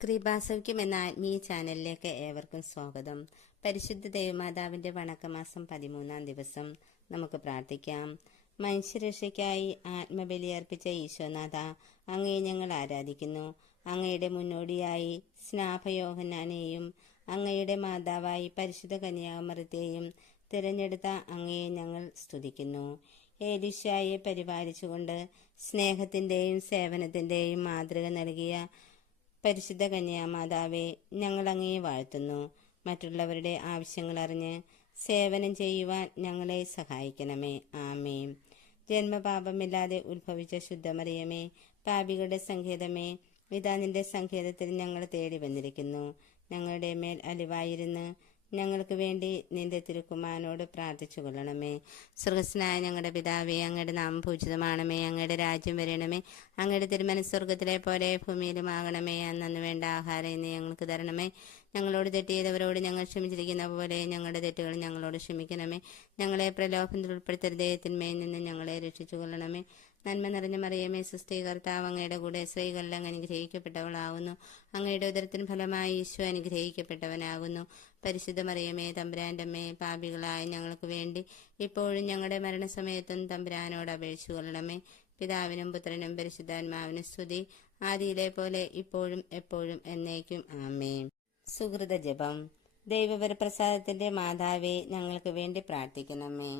കൃപാസൗഖ്യം എന്ന ആത്മീയ ചാനലിലേക്ക് ഏവർക്കും സ്വാഗതം. പരിശുദ്ധ ദൈവമാതാവിന്റെ വണക്കമാസം 13-ാം ദിവസം നമുക്ക് പ്രാർത്ഥിക്കാം. മനുഷ്യരക്ഷയ്ക്കായി ആത്മബലിയർപ്പിച്ച ഈശോനാഥ, അങ്ങയെ ഞങ്ങൾ ആരാധിക്കുന്നു. അങ്ങയുടെ മുന്നോടിയായി സ്നാപയോഹന്നാനെയും അങ്ങയുടെ മാതാവായി പരിശുദ്ധ കന്യാമറിയത്തെയും തിരഞ്ഞെടുത്ത അങ്ങയെ ഞങ്ങൾ സ്തുതിക്കുന്നു. ഏലീശായെ പരിപാലിച്ചുകൊണ്ട് സ്നേഹത്തിന്റെയും സേവനത്തിന്റെയും മാതൃക നൽകിയ പരിശുദ്ധ കന്യാമാതാവെ, ഞങ്ങൾ അങ്ങയെ വാഴ്ത്തുന്നു. മറ്റുള്ളവരുടെ ആവശ്യങ്ങൾ അറിഞ്ഞ് സേവനം ചെയ്യുവാൻ ഞങ്ങളെ സഹായിക്കണമേ. ആമേൻ. ജന്മപാപമില്ലാതെ ഉത്ഭവിച്ച ശുദ്ധമറിയമേ, പാപികളുടെ സങ്കേതമേ, ഇതാ നിന്റെ സങ്കേതത്തിൽ ഞങ്ങൾ തേടി വന്നിരിക്കുന്നു. ഞങ്ങളുടെ മേൽ അലിവായിരുന്ന് ഞങ്ങൾക്ക് വേണ്ടി നിന്റെ തിരുക്കുമാരനോട് പ്രാർത്ഥിച്ചു കൊള്ളണമേ. സ്വർഗസ്നായ ഞങ്ങളുടെ പിതാവേ, അങ്ങയുടെ നാമം പൂജിതമാണമേ. അങ്ങയുടെ രാജ്യം വരണമേ. അങ്ങയുടെ തിരുമനസ്സ് സ്വർഗത്തിലെ പോലെ ഭൂമിയിലുമാകണമേ. അന്നു വേണ്ട ആഹാരം ഇന്ന് ഞങ്ങൾക്ക് തരണമേ. ഞങ്ങളോട് തെറ്റ് ചെയ്തവരോട് ഞങ്ങൾ ക്ഷമിച്ചിരിക്കുന്ന പോലെ ഞങ്ങളുടെ തെറ്റുകൾ ഞങ്ങളോട് ക്ഷമിക്കണമേ. ഞങ്ങളെ പ്രലോഭനത്തിൽ ഉൾപ്പെടുത്തരുതേ, തിന്മയിൽ നിന്ന് ഞങ്ങളെ രക്ഷിച്ചു കൊള്ളണമേ. നന്മ നിറഞ്ഞ മറിയമേ, സുസ്ഥി, കർത്താവ് അങ്ങയുടെ കൂടെ സ്ത്രീകളിൽ അങ്ങ് അനുഗ്രഹിക്കപ്പെട്ടവളാകുന്നു. അങ്ങയുടെ ഉദരത്തിന് ഫലമായി ഈശോ അനുഗ്രഹിക്കപ്പെട്ടവനാകുന്നു. പരിശുദ്ധ മറിയമേ, തമ്പുരാന്റെ അമ്മേ, പാപികളായ ഞങ്ങൾക്ക് വേണ്ടി ഇപ്പോഴും ഞങ്ങളുടെ മരണസമയത്തും തമ്പുരാനോട് അപേക്ഷിച്ചു കൊള്ളണമേ. പിതാവിനും പുത്രനും പരിശുദ്ധാത്മാവിനും സ്തുതി, ആദിയിലെ പോലെ ഇപ്പോഴും എപ്പോഴും എന്നേക്കും. ആമേൻ. സുഹൃത ജപം. ദൈവവരപ്രസാദത്തിന്റെ മാതാവേ, ഞങ്ങൾക്ക് വേണ്ടി പ്രാർത്ഥിക്കണമേ.